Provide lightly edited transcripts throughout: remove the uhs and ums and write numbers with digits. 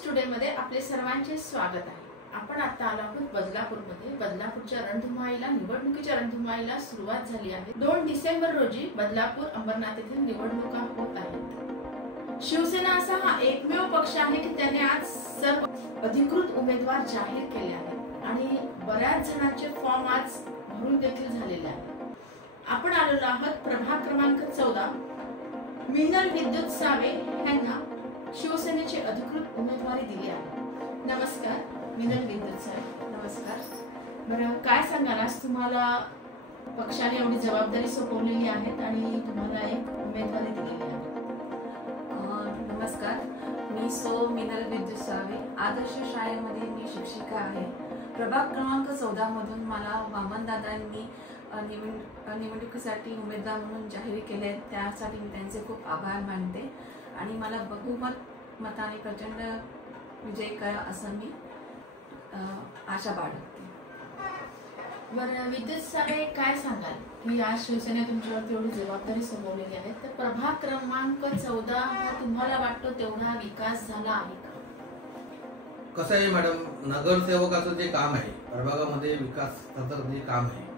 News today मध्ये आपले सर्वांचे स्वागत आहे। आपण आता आलो आहोत बदलापूरमध्ये। बदलापूरच्या रणधुमाळीला निवडणुकीच्या रणधुमाळीला सुरुवात झाली आहे। 2 डिसेंबर रोजी बदलापूर अंबरनाथ येथे निवडणुका होत आहेत। शिवसेना असा हा एकमेव पक्ष आहे की त्याने आज सर्व अधिकृत उमेदवार जाहीर केले आहेत आणि बऱ्याच जणांचे फॉर्म आज भरून देखील झालेले आहेत। आपण आलेलो आहोत प्रभाग क्रमांक 14 मिनल विद्युत सावे यांना शिवसेनेची अधिकृत उमेदवारी दिली आहे। नमस्कार मिनल विद्युत सावे। नमस्कार। बरं, काय सांगाल, आज तुम्हाला पक्षाने एवढी जबाबदारी सोपवलेली आहे आणि तुम्हाला एक उमेदवारी दिलेली आहे। नमस्कार, मी मिनल विद्युत सावे। आदर्श शाळेमध्ये मी शिक्षिका आहे। प्रभाग क्रमांक 14 मधून मला वामन दादांनी निवडणुकीसाठी उमेदवार म्हणून जाहीर केले, त्यासाठी मी त्यांचे खूप आभार मानते आणि मला बहुमत मताने प्रचंड विजय करा असं मी आशा बाळगते। बरं विद्युत सावे, काय सांगाल की आज शिवसेने तुमच्यावरती एवढी जबाबदारी सोपवलेली आहे, तर प्रभाग क्रमांक 14 हा तुम्हाला वाटतो तेवढा विकास झाला आहे का? कसं आहे मॅडम, नगरसेवकाचं जे काम आहे प्रभागामध्ये विकासाचं जे काम आहे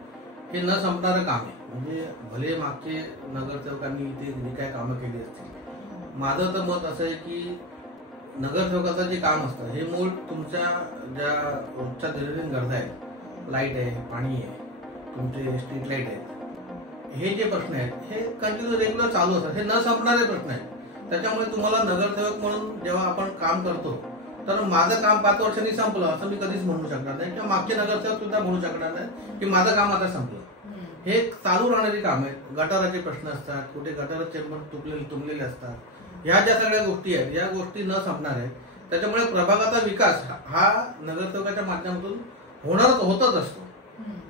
हे न संपणारं काम आहे। म्हणजे भले मागचे नगरसेवकांनी इथे जे काय कामं केली असतील, माझं तर मत असं आहे की नगरसेवकाचं जे काम असतं हे मूळ तुमच्या ज्या रोजच्या दैनंदिन गरजा आहेत, लाईट आहे, पाणी आहे, तुमचे स्ट्रीट लाईट आहेत, हे जे प्रश्न आहेत हे कंटिन्यू रेग्युलर चालू असतात, हे न संपणारे प्रश्न आहेत। त्याच्यामुळे तुम्हाला नगरसेवक म्हणून जेव्हा आपण काम करतो तर माझं काम 5 वर्षांनी संपलं असं मी कधीच म्हणू शकणार नाही, किंवा मागचे नगरसेवक सुद्धा म्हणू शकणार नाही की माझं काम आता संपलं। हे चालू राहणारी काम आहेत। गटाराचे प्रश्न असतात, कुठे गटार चेंबर तुंबलेले असतात, ह्या ज्या सगळ्या गोष्टी आहेत या गोष्टी न संपणार आहेत। त्याच्यामुळे प्रभागाचा विकास हा नगरसेवकाच्या माध्यमातून होतच असतो।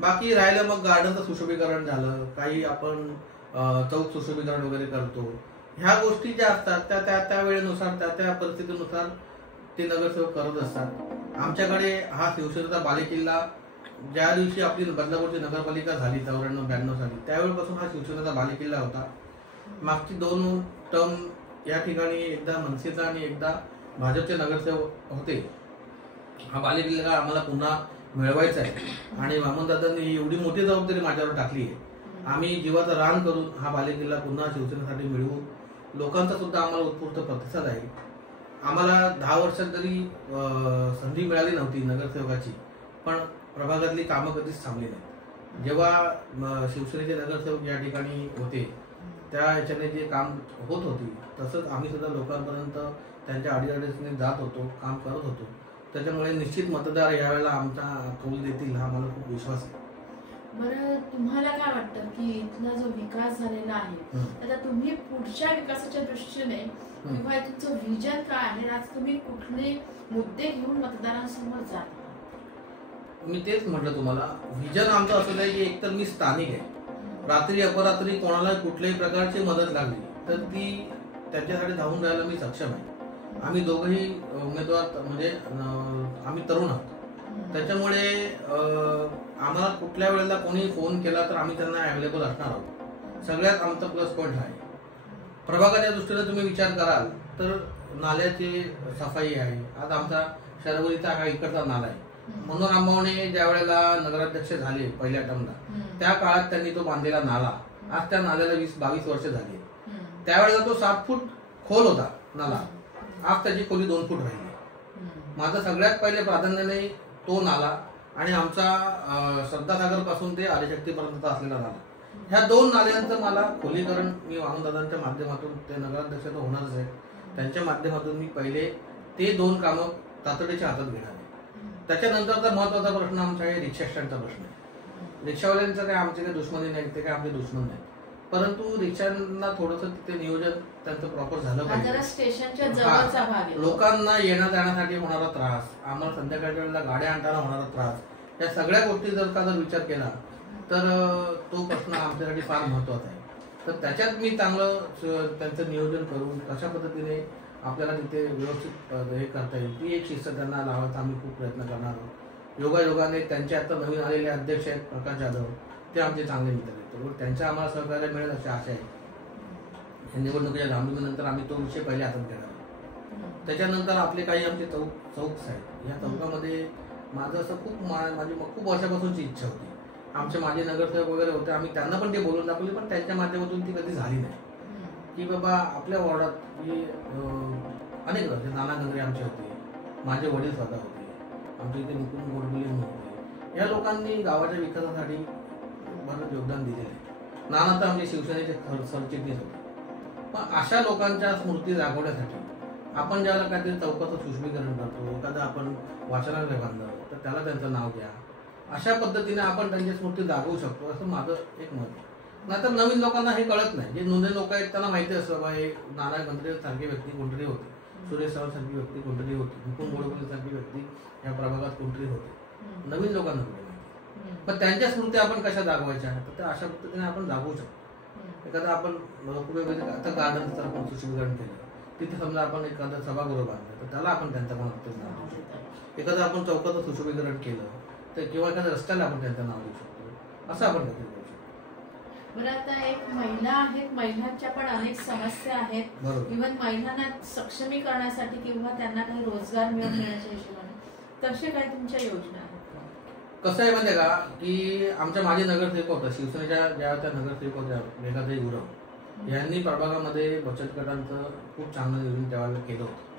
बाकी राहिलं मग गार्डनचं सुशोभीकरण झालं, काही आपण चौक सुशोभीकरण वगैरे करतो, ह्या गोष्टी ज्या असतात त्या वेळेनुसार त्या परिस्थितीनुसार ते नगरसेवक करत असतात। आमच्याकडे हा शिवसेनेचा बालेकिल्ला ज्या दिवशी आपली बदलापूरची नगरपालिका झाली 94-92 साली, त्यावेळेपासून हा शिवसेनेचा बालेकिल्ला होता। मागची 2 टर्म या ठिकाणी एकदा मनसेचा आणि एकदा भाजपचे नगरसेवक होते। हा बालेकिल्ला आम्हाला पुन्हा मिळवायचा आहे आणि वामनदादांनी एवढी मोठी जबाबदारी माझ्यावर टाकली आहे। आम्ही जीवाचं रान करून हा बालेकिल्ला पुन्हा शिवसेनेसाठी मिळवू। लोकांचा सुद्धा आम्हाला उत्स्फूर्त प्रतिसाद आहे। आम्हाला 10 वर्षात जरी संधी मिळाली नव्हती नगरसेवकाची, पण प्रभागातली कामं कधीच थांबली नाही। जेव्हा शिवसेनेचे नगरसेवक या ठिकाणी होते त्या ह्याच्याने जे काम होत होती, तसंच आम्ही सुद्धा लोकांपर्यंत त्यांच्या अडीअडचणीत जात होतो, काम करत होतो। त्याच्यामुळे निश्चित मतदार यावेळेला आमचा कौल देतील हा मला खूप विश्वास आहे। बरं, तुम्हाला काय वाटतं की इथला जो विकास झालेला आहे, आता तुम्ही पुढच्या विकासाच्या दृष्टीने किंवा तुमचं विजन काय आहे, आज तुम्ही कुठले मुद्दे घेऊन मतदारांसमोर जाता? मी तेच म्हटलं तुम्हाला, विजन आमचं असं आहे की एकतर मी स्थानिक आहे, रात्री अपरात्री कोणाला कुठल्याही प्रकारची मदत लागली तर ती त्यांच्यासाठी धावून राहायला मी सक्षम आहे। आम्ही दोघंही उमेदवार म्हणजे आम्ही तरुण आहोत, त्याच्यामुळे आम्हाला कुठल्या वेळेला कोणी फोन केला तर आम्ही त्यांना अवेलेबल असणार आहोत। सगळ्यात आमचा प्लस पॉईंट आहे। प्रभागाच्या दृष्टीने तुम्ही विचार कराल तर नाल्याची सफाई आहे। आज आमचा शरवरीचा हा इकडचा नाला आहे, मनोहर आंबावणे ज्या वेळेला नगराध्यक्ष झाले पहिल्या टर्मला, त्या काळात त्यांनी तो बांधलेला नाला, आज त्या नाल्याला 20-22 वर्ष झाली। त्यावेळेला तो 7 फूट खोल होता नाला, आज त्याची खोली 2 फूट राहिली। माझं सगळ्यात पहिले प्राधान्याने तो नाला आणि आमचा श्रद्धासागर पासून ते आदिशक्तीपर्यंत असलेला नाला, ह्या 2 नाल्यांचं मला खोलीकरण मी वामनदादांच्या माध्यमातून, ते नगराध्यक्ष तर होणारच आहे, त्यांच्या माध्यमातून मी पहिले ते 2 कामं तातडीच्या हातात घेणार आहे। त्याच्यानंतरचा महत्वाचा प्रश्न आमचा आहे रिक्षा स्टँडचा प्रश्न आहे। रिक्षावाल्यांचं काय आमचे काही दुश्मनी नाही, ते काय आपले दुश्मन नाही, परंतु रिक्षांना थोडंसं तिथे नियोजन त्यांचं प्रॉपर झालं पाहिजे। स्टेशनच्या जवळचा भाग आहे, लोकांना येण्या जाण्यासाठी होणारा त्रास, आम्हाला संध्याकाळच्या वेळेला गाड्या आणताना होणारा त्रास, या सगळ्या गोष्टी जर विचार केला तर तो प्रश्न आमच्यासाठी फार महत्वाचा आहे। तर त्याच्यात मी चांगलं त्यांचं नियोजन करून कशा पद्धतीने आपल्याला तिथे व्यवस्थित हे करता येईल ती एक शिस्त त्यांना लावायचा आम्ही खूप प्रयत्न करणार आहोत। योगायोगाने त्यांचे आता नवीन आलेले अध्यक्ष आहेत प्रकाश जाधव, ते आमचे चांगले मित्र आहेत, त्यामुळे त्यांचं आम्हाला सहकार्य मिळेल अशी आशा आहे। निवडणुकीच्या धामधुमीनंतर आम्ही तो विषय पहिले हातात घेणार आहोत। त्याच्यानंतर आपले काही आमचे चौक आहेत. या चौकामध्ये माझं असं माझी खूप वर्षापासूनची इच्छा होती. माझे नगरसेवक वगैरे होते, आम्ही त्यांना पण ते बोलून दाखवले, पण त्यांच्या माध्यमातून ती कधी झाली नाही. की बाबा आपल्या वॉर्डात अनेक होते, नाना गंगरे आमचे होते, माझे वडील स्वतः होते, आमच्या इथे मुकुंद गोडबोले होते. या लोकांनी गावाच्या विकासासाठी बरंच योगदान दिलेलं आहे. नाना तर आमचे शिवसेनेचे सरचिटणीस होते. पण अशा लोकांच्या स्मृती जागवण्यासाठी आपण ज्याला काहीतरी चौकाचं सुशोभीकरण करतो, एखादं आपण वाचनालय बांधलं तर त्याला त्यांचं नाव द्या, अशा पद्धतीने आपण त्यांची स्मृती जागवू शकतो, असं माझं एक मत आहे. नाहीतर नवीन लोकांना हे कळत नाही. जे जुने लोक आहेत त्यांना माहिती असतं बाबा हे नाना गंगरे सारखी व्यक्ती कोणतरी होती, सुरेश सावंत सारखी व्यक्ती कोणतरी होती, मुकुंद गोडबोले सारखी व्यक्ती या प्रभागात कोणतरी होते. नवीन लोकांना कुठे माहिती. पण त्यांच्या स्मृती आपण कशा जागवायच्या, तर अशा पद्धतीने आपण जागवू शकतो. एखादा आपण आता गार्डनचं आपण सुशोभीकरण केलं, तिथे समजा आपण एखादं सभागृह बांधलं तर त्याला आपण त्यांचं नाव देऊ शकतो. एखादं आपण चौकाचं सुशोभीकरण केलं तर किंवा एखाद्या रस्त्याला आपण त्यांचं नाव देऊ शकतो. असं आपण काहीतरी करू शकतो. बरं, आता एक महिला आहेत, महिलांच्या पण अनेक समस्या आहेत. इव्हन महिलांना सक्षमीकरणासाठी किंवा त्यांना काही रोजगार मिळण्याच्या हिशोबाने तसे काही तुमच्या योजना आहेत? कसं आहे माहिती का, की आमच्या माझे नगरसेवक होतं, शिवसेनेच्या ज्या त्या नगरसेवक होत्या मेघाताई गुरव, यांनी प्रभागामध्ये बचत गटांचं खूप चांगलं नियोजन त्यावेळेला केलं होतं.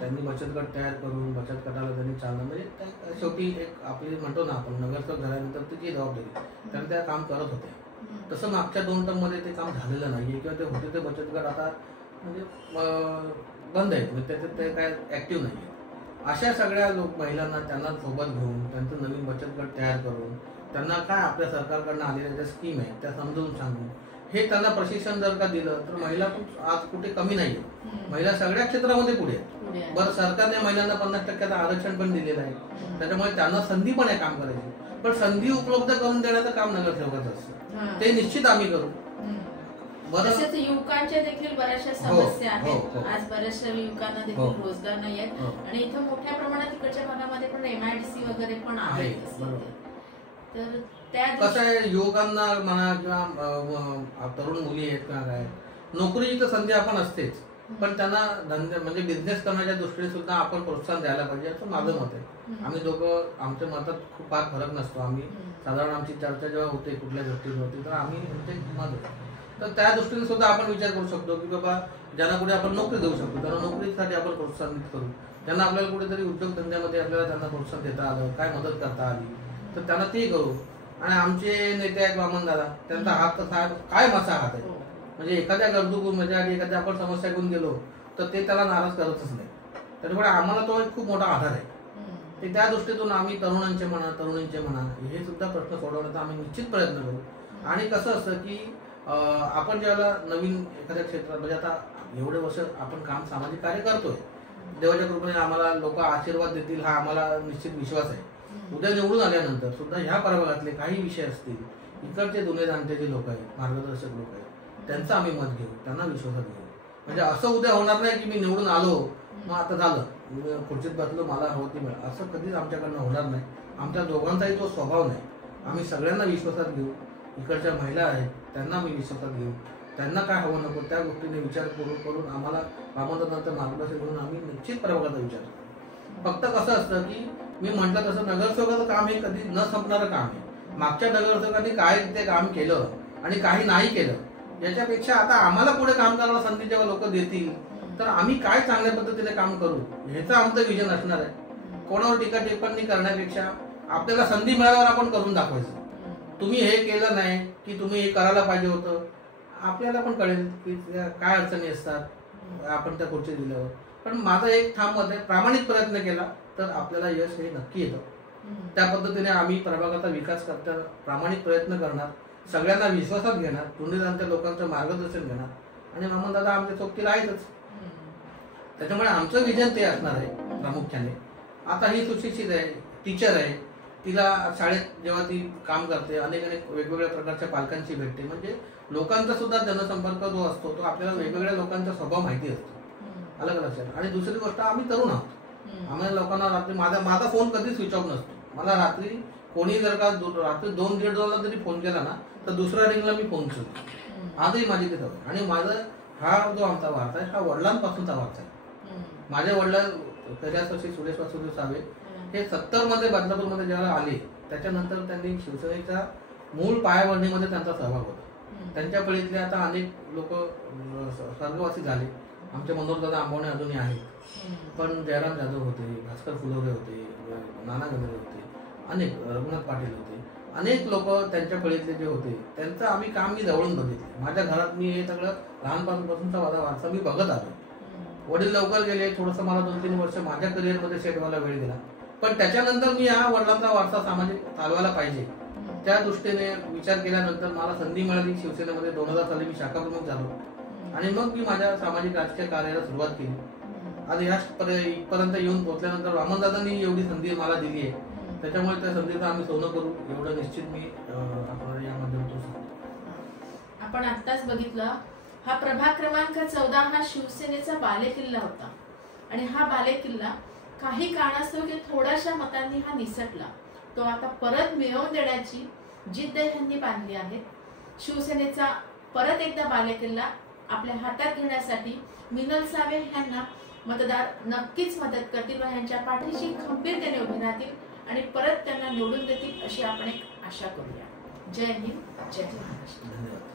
त्यांनी बचत गट तयार करून बचत गटाला त्यांनी चालणं, म्हणजे शेवटी एक आपली म्हणतो ना आपण नगरसेवक झाल्यानंतर त्याची जबाबदारी त्यांनी त्या काम करत होते. तसं मागच्या 2 टर्ममध्ये ते काम झालेलं नाहीये किंवा ते होते ते बचत गट आता म्हणजे बंद आहेत, म्हणजे त्याच्यात ते काय ऍक्टिव्ह नाही. अशा सगळ्या महिलांना त्यांना सोबत घेऊन त्यांचं नवीन बचत गट तयार करून त्यांना काय आपल्या सरकारकडनं आलेल्या ज्या स्कीम आहेत त्या समजून सांगून हे त्यांना प्रशिक्षण जर का दिलं तर महिला आज कुठे कमी नाही. महिला सगळ्या क्षेत्रामध्ये पुढे आहेत. बरं, सरकारने महिलांना 50% आरक्षण पण दिलेलं आहे, त्याच्यामुळे त्यांना संधी पण आहे काम करायची. पण संधी उपलब्ध करून देण्याचं काम नगरसेवकाचं असतं, ते निश्चित आम्ही करू. तसेच युवकांच्या देखील बऱ्याचशा समस्या आहेत. आज बऱ्याचशा युवकांना देखील रोजगार नाही आहेत आणि इथं मोठ्या प्रमाणात इकडच्या भागामध्ये पण MIDC वगैरे पण आहे. तर त्या कसं आहे, युवकांना म्हणा किंवा तरुण मुली आहेत किंवा काय, नोकरीची तर संधी आपण असतेच, पण त्यांना धंदे म्हणजे बिझनेस करण्याच्या दृष्टीने सुद्धा आपण प्रोत्साहन द्यायला पाहिजे असं माझं मत आहे. आम्ही दोघं आमच्या मतात खूप फार फरक नसतो. आम्ही साधारण आमची चर्चा जेव्हा होते कुठल्या गोष्टींवरती तर आम्ही म्हणजे मत होतो. तर त्या दृष्टीने सुद्धा आपण विचार करू शकतो की बाबा ज्यांना कुठे आपण नोकरी देऊ शकतो त्यांना नोकरीसाठी आपण प्रोत्साहित करू. त्यांना आपल्याला कुठेतरी उद्योगधंद्यामध्ये आपल्याला त्यांना प्रोत्साहन देता आलं, काय मदत करता आली तर त्यांना ते करू. आणि आमचे नेते आहेत वामन दादा, त्यांचा हात तर काय मासा हात आहे. म्हणजे एखाद्या गरजू म्हणजे एखाद्या आपण समस्या घेऊन गेलो तर ते त्याला नाराज करतच नाही. त्याच्यामुळे आम्हाला तो एक खूप मोठा आधार आहे. ते त्या दृष्टीतून आम्ही तरुणांचे म्हणा हे सुद्धा प्रश्न सोडवण्याचा आम्ही निश्चित प्रयत्न करू. आणि कसं असतं की आपण ज्याला नवीन एखाद्या क्षेत्रात म्हणजे आता एवढे वर्ष आपण काम सामाजिक कार्य करतोय, देवाच्या कृपेने आम्हाला लोक आशीर्वाद देतील हा आम्हाला निश्चित विश्वास आहे. उद्या निवडून आल्यानंतर सुद्धा ह्या प्रभागातले काही विषय असतील, इकडचे जुने जाणते जे लोक आहेत, मार्गदर्शक लोक आहेत, त्यांचं आम्ही मत घेऊ, त्यांना विश्वासात घेऊ. म्हणजे असं उद्या होणार नाही की मी निवडून आलो मग आता झालं खुर्चीत बसलो मला हवं ती मिळालं, असं कधीच आमच्याकडनं होणार नाही. आमच्या दोघांचाही तो स्वभाव नाही. आम्ही सगळ्यांना विश्वासात घेऊ. इकडच्या महिला आहेत त्यांना मी विश्वासात घेऊ, त्यांना काय हवं नको त्या गोष्टीने विचार करून आम्हाला वामनदादांचं मार्गदर्शन घेऊन आम्ही निश्चित प्रभागाचा विचार करू. फक्त कसं असतं की मी म्हटलं तसं नगरसेवकाचं काम हे कधी न संपणारं काम आहे. मागच्या नगरसेवकांनी काय ते काम केलं आणि काही नाही केलं याच्यापेक्षा आता आम्हाला पुढे काम करायला संधी जेव्हा लोक देतील तर आम्ही काय चांगल्या पद्धतीने काम करू ह्याचं आमचं विजन असणार आहे. कोणावर टीका टिप्पणी करण्यापेक्षा आपल्याला संधी मिळाल्यावर आपण करून दाखवायचं. तुम्ही हे केलं नाही की तुम्ही हे करायला पाहिजे होतं, आपल्याला पण कळेल की काय अडचणी असतात आपण त्या खुर्ची दिल्यावर. पण माझं एक ठाम मत आहे, प्रामाणिक प्रयत्न केला तर आपल्याला यश हे नक्की येतं. त्या पद्धतीने आम्ही प्रभागाचा विकास करता प्रामाणिक प्रयत्न करणार, सगळ्यांना विश्वासात घेणार, पुणेरांच्या लोकांचं मार्गदर्शन घेणार आणि मामनदादा आमच्या सोबतीला आहेतच. त्याच्यामुळे आमचं विजन ते असणार आहे प्रामुख्याने. आता ही सुशिक्षित आहे, टीचर आहे, तिला शाळेत जेव्हा ती काम करते अनेक वेगवेगळ्या प्रकारच्या पालकांची भेटते. म्हणजे लोकांचा सुद्धा जनसंपर्क जो असतो तो आपल्याला वेगवेगळ्या लोकांचा स्वभाव माहिती असतो, अलग लक्षात. आणि दुसरी गोष्ट आम्ही तरुण आहोत. आम्हाला लोकांना रात्री माझा फोन कधी स्विच ऑफ नसतो. मला रात्री कोणी जर का रात्री 2-1:30 वाजता जरी फोन केला ना तर दुसऱ्या रिंगला मी फोन करतो. आजही माझी ते सवय. आणि माझा हा जो आमचा वारसा आहे हा वडिलांपासूनचा वारसा आहे. माझे वडील कैलासवासी सुरेश वासुदेव सावे हे 70 मध्ये बदलापूरमध्ये ज्याला आले त्याच्यानंतर त्यांनी शिवसेनेच्या मूळ पायाभरणीमध्ये त्यांचा सहभाग होता. त्यांच्या पिढीतले आता अनेक लोक स्वर्गवासी झाले. आमचे मनोहरदादा आंबवणे अजूनही आहेत, पण जयराम जाधव होते, भास्कर फुलवरे होते, नाना गंधर्व होते, अनेक रघुनाथ पाटील होते, अनेक लोक त्यांच्या पिढीतले जे होते त्यांचं आम्ही काम मी जवळून बघितले. माझ्या घरात मी हे सगळं लहानपणापासूनचा माझा वारसा मी बघत आलो. वडील लवकर गेले, थोडंसं मला 2-3 वर्ष माझ्या करिअरमध्ये सेट व्हायला वेळ गेला, पण त्याच्यानंतर मी हा वडिलांचा वारसा सामाजिक चालवायला पाहिजे त्या दृष्टीने विचार केल्यानंतर मला संधी मिळाली. शिवसेनेमध्ये 2000 साली मी शाखा प्रमुख झालो आणि मग मी माझ्या सामाजिक राजकीय कार्याला सुरुवात केली. आणि इथपर्यंत येऊन पोहोचल्यानंतर वामनदादांनी एवढी संधी मला दिली आहे, त्याच्यामुळे त्या संधीचं आम्ही सोनं करू एवढं निश्चित मी आपल्याला या माध्यमातून सांगतो. आपण आत्ताच बघितलं, हा प्रभाग क्रमांक 14 हा शिवसेनेचा बालेकिल्ला होता आणि हा बालेकिल्ला काही कारणास्तव थोड्याशा मतांनी हा निसटला. तो आता परत मिळवून देण्याची जिद्द ह्यांनी बांधली आहे. शिवसेनेचा परत एकदा बालेकिल्ला आपल्या हातात घेण्यासाठी मिनल सावे यांना मतदार नक्कीच मदत करतील व यांच्या पाठीशी खंबीरतेने उभे राहतील आणि परत त्यांना निवडून देतील अशी आपण एक आशा करूया. जय हिंद, जय महाराष्ट्र. धन्यवाद.